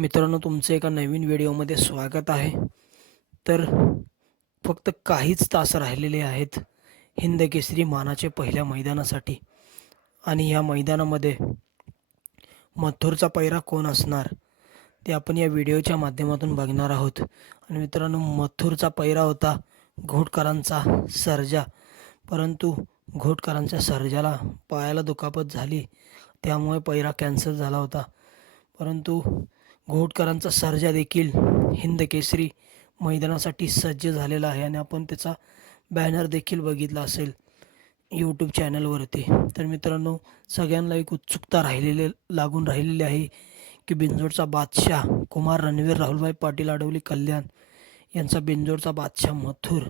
मित्रांनो तुमचं एका नवीन व्हिडिओमध्ये स्वागत आहे. तर फक्त काहीच तास राहिलेले आहेत हिंद केसरी मानाचे पहिल्या मैदानासाठी. आणि या मैदानामध्ये मथुरचा पैरा कोण असणार ते आपण या व्हिडिओच्या माध्यमातून बघणार आहोत. आणि मित्रांनो मथुरचा पैरा होता घोटकरांचा सर्जा. परंतु घोटकरांच्या सर्जाला पायाला दुखापत झाली त्यामुळे पैरा कॅन्सल झाला होता. परंतु घोटकरांचा सर्जा देखील हिंद केसरी मैदानासाठी सज्ज झालेला आहे आणि आपण त्याचा बॅनर देखील बघितला असेल यूट्यूब चॅनलवरती तर मित्रांनो सगळ्यांना एक उत्सुकता राहिलेले लागून राहिलेली आहे की बिंजोडचा बादशाह कुमार रणवीर राहुलभाई पाटील आडवली कल्याण यांचा बिंजोडचा बादशाह मथुर.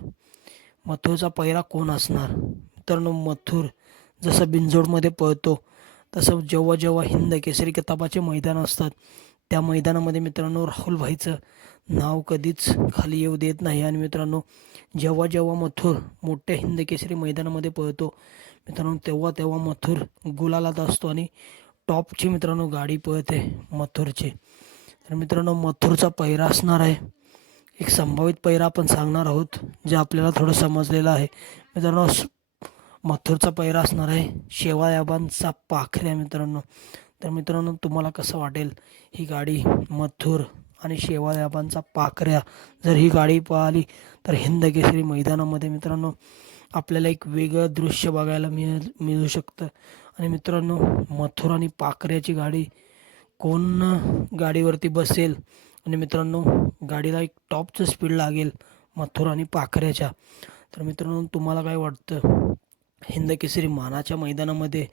मथुरचा पैरा कोण असणार? मित्रांनो मथुर जसं बिंजोडमध्ये पळतो तसं जेव्हा जेव्हा हिंद केसरी किताबाचे मैदान असतात त्या मैदानामध्ये मित्रांनो राहुलभाईचं नाव कधीच खाली येऊ देत नाही. आणि मित्रांनो जेव्हा जेव्हा मथुर मोठ्या हिंद केसरी मैदानामध्ये पळतो मित्रांनो तेव्हा तेव्हा मथुर गुलालात असतो आणि टॉपची मित्रांनो गाडी पळते मथुरची. तर मित्रांनो मथुरचा पैरा असणार आहे. एक संभावित पैरा आपण सांगणार आहोत जे आपल्याला थोडं समजलेलं आहे. मित्रांनो मथुरचा पैरा असणार आहे शेवाळ्याबांचा पाखऱ्या मित्रांनो. तर मित्रांनो तुम्हाला कसं वाटेल? ही गाडी मथुर आणि शेवाळ्याबांचा पाखऱ्या. जर ही गाडी पाहिली तर हिंद केसरी मैदानामध्ये मित्रांनो आपल्याला एक वेगळं दृश्य बघायला मिळ मिळू शकतं. आणि मित्रांनो मथुर आणि पाखऱ्याची गाडी कोण गाडीवरती बसेल? आणि मित्रांनो गाडीला एक टॉपचं स्पीड लागेल मथुर आणि पाखऱ्याच्या. तर मित्रांनो तुम्हाला काय वाटतं? हिंद केसरी मानाच्या मैदानामध्ये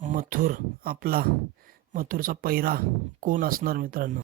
मथुर आपला मथुरचा पैरा कोण असणार मित्रांनो?